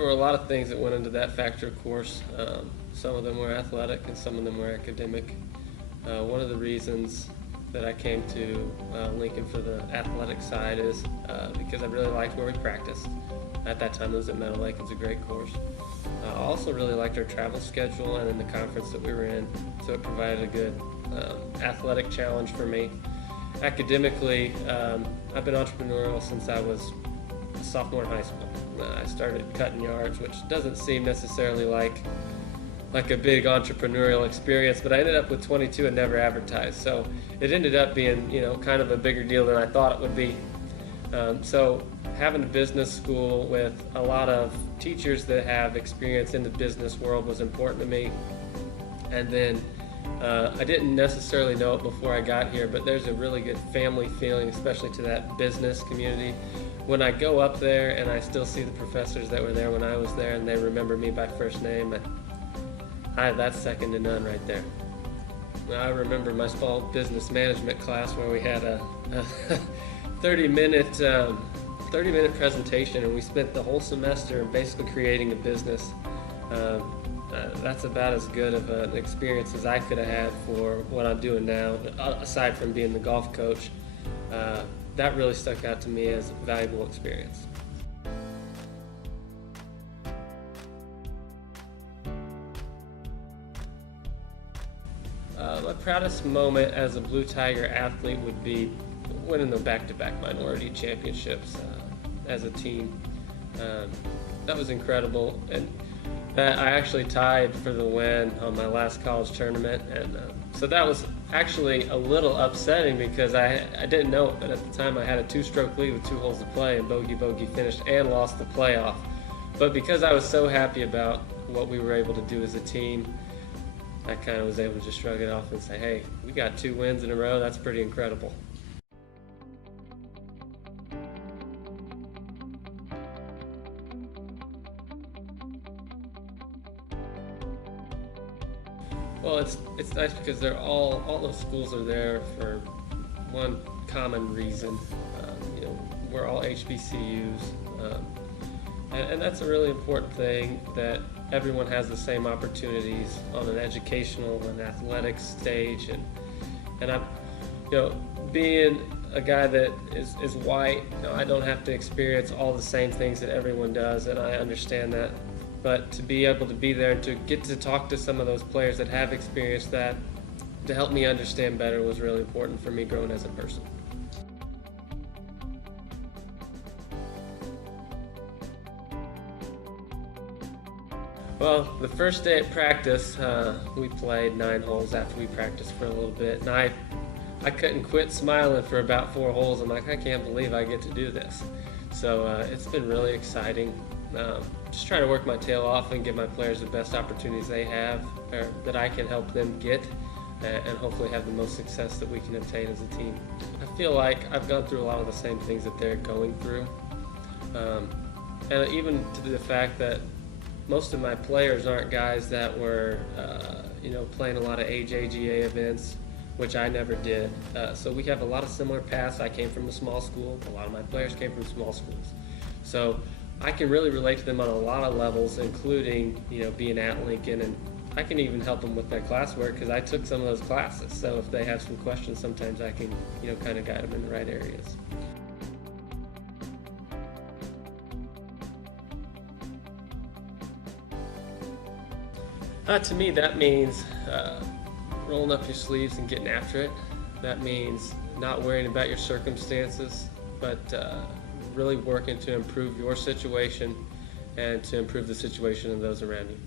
There were a lot of things that went into that factor, of course. Some of them were athletic and some of them were academic. One of the reasons that I came to Lincoln for the athletic side is because I really liked where we practiced. At that time it was at Meadow Lake. It's a great course. I also really liked our travel schedule and in the conference that we were in, so it provided a good athletic challenge for me. Academically, I've been entrepreneurial since I was a sophomore in high school. I started cutting yards, which doesn't seem necessarily like a big entrepreneurial experience, but I ended up with 22 and never advertised. So it ended up being, kind of a bigger deal than I thought it would be. So having a business school with a lot of teachers that have experience in the business world was important to me. And then I didn't necessarily know it before I got here, but there's a really good family feeling, especially to that business community. When I go up there and I still see the professors that were there when I was there and they remember me by first name, that's second to none right there. I remember my small business management class where we had a 30-minute presentation, and we spent the whole semester basically creating a business. That's about as good of an experience as I could have had for what I'm doing now, aside from being the golf coach. That really stuck out to me as a valuable experience. My proudest moment as a Blue Tiger athlete would be winning the back-to-back minority championships as a team. That was incredible, and I actually tied for the win on my last college tournament, and so that was actually a little upsetting because I didn't know it, but at the time I had a 2-stroke lead with 2 holes to play, and bogey finished and lost the playoff. But because I was so happy about what we were able to do as a team, I kind of was able to just shrug it off and say, hey, we got 2 wins in a row. That's pretty incredible. Well, it's nice because they're all those schools are there for one common reason. We're all HBCUs, and that's a really important thing, that everyone has the same opportunities on an educational and athletic stage. And I'm, being a guy that is white, I don't have to experience all the same things that everyone does, and I understand that. But to be able to be there and to get to talk to some of those players that have experienced that, to help me understand better, was really important for me growing as a person. Well, the first day at practice, we played 9 holes after we practiced for a little bit, and I couldn't quit smiling for about 4 holes. I'm like, I can't believe I get to do this. So it's been really exciting. Just trying to work my tail off and give my players the best opportunities they have, or that I can help them get, and hopefully have the most success that we can obtain as a team. I feel like I've gone through a lot of the same things that they're going through, and even to the fact that most of my players aren't guys that were playing a lot of AJGA events, which I never did. So we have a lot of similar paths. I came from a small school. A lot of my players came from small schools. So I can really relate to them on a lot of levels, including being at Lincoln, and I can even help them with their classwork because I took some of those classes. So if they have some questions, sometimes I can kind of guide them in the right areas. To me, that means rolling up your sleeves and getting after it. That means not worrying about your circumstances, but really working to improve your situation and to improve the situation of those around you.